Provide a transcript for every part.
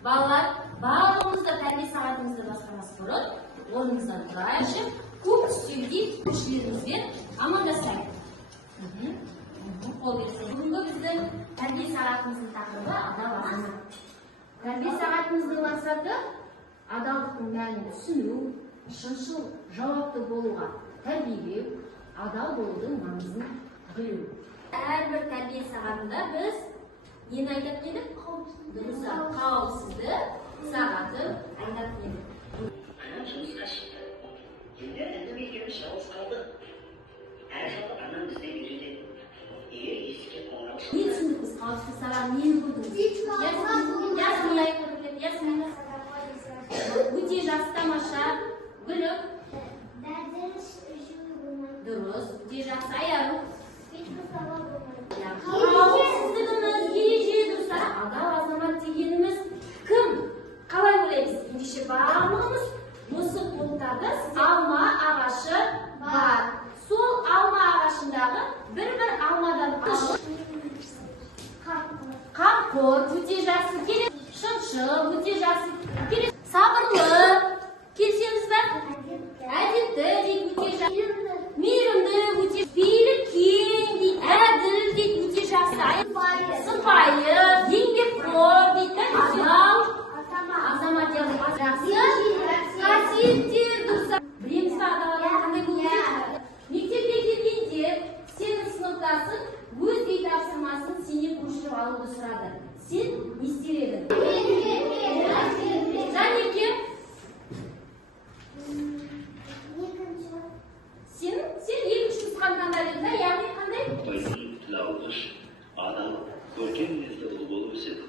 Балалар, барлығымызда тәрбие сағатымызды бастамас бұрын, орнымыздан тұрайық, көк үстелде көршілерімізбен амандасайық. Қол берсек. Бүгінгі біздің тәрбие сағатымыздың тақырыбы адал азамат. Тәрбие сағатымыздың мақсаты адалдықтың мәнін түсіну, шыншыл, жауапты болуға тәрбиелеу, адал болудың маңызын білу. Әрбір тәрбие сағатында біз нені айтатын едік? Дұрыс, қауіпсіздік сағатын айтатын едік. Анам жұмысқа шықты. Енді әнім екеуміз жалғыз қалдық. Әр жолы анам бізде үйретеді. Егер есікке қоңырау шалса. Не түсіндік біз қауіпсіздік сағатын нені көрдіңіз? Ясмина. Өте жақсы, тамаша, гүлік. Дұрыс, өте жақсы, аяғым. Қауіпсіздігіміз ереже тұрса, адал азамат дегеніміз кім? Қалай ойлаймыз? Ендеше барлығымыз осы топтарда алма ағашы бар. Сол алма ағашындағы бір алмадан қамқор, өте жақсы керек, шыншыл, өте жақсы керек, сабырлы, келсеңіз бе? Әдепті дейді, өте жақсы, мейірімді, өте пейілі кең дейді, әділ дейді, өте жақсы, сыпайы, еңбекқор дейді, адал азамат жақсы, қасиеттер дұрыс. Білеміз бе адал адам қандай болу керек? Мектепке келгенде сенің сыныптасың өз үй тапсырмасын сенен көшіріп алуды сұрады. Сен не істер едің? Жанеке? Сен екінші нұсқаны таңдап едің, яғни қандай? Тойдың тілауғыш, адал, көркем мінезді ұл болып өседі.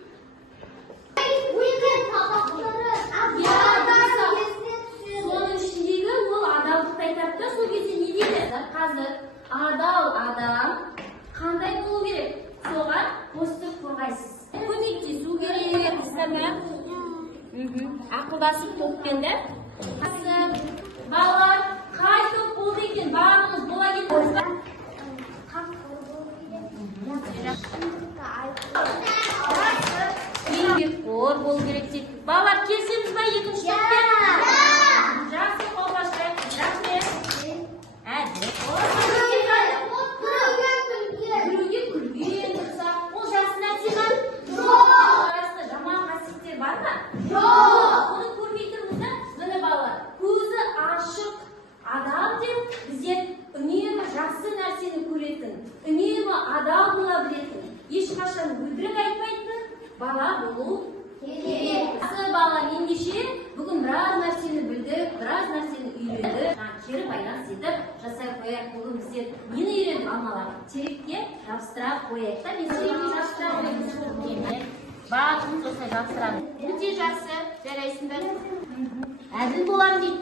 Соның ішіндегі ол адалдықты айтады да, сол кезде не дейді? Қазір адал адам қандай болу керек? Соған қосып қорғайсыз. Көмектесу керек, ақылдасып топпен де. Балалар, қай топ болды екен? Барлығымыз бола кетіңіз бе? Еңбекқор болу керек дейді. Балалар, келсеміз бе екінші топпен? Жақсы, қолбастай. Жақсы. Әділ. Біреуге күлген тұрса, ол жақсы нәрсе ме? Жоқ. Жаман қасиеттер бар ма? Жоқ. Оны көрмей тұрмыз да, міне балалар, көзі ашық адам деп біздер үнемі жақсы нәрсені көретін, үнемі адал бола білетін, ешқашан өтірік айтпайтын бала болу керек. Жақсы бала, ендеше бүгін біраз нәрсені білдік, біраз нәрсені үйрендік. Кері байланыс етіп жасай қояйық. Бүгін біздер нені үйрендік алмалар? Терекке жабыстыра қояйық та, мен терекке жабыстыра қояйық. Барлығымыз осылай жабыстырамыз. Өте жақсы, жарайсыңдар. Әділ боламын дейді.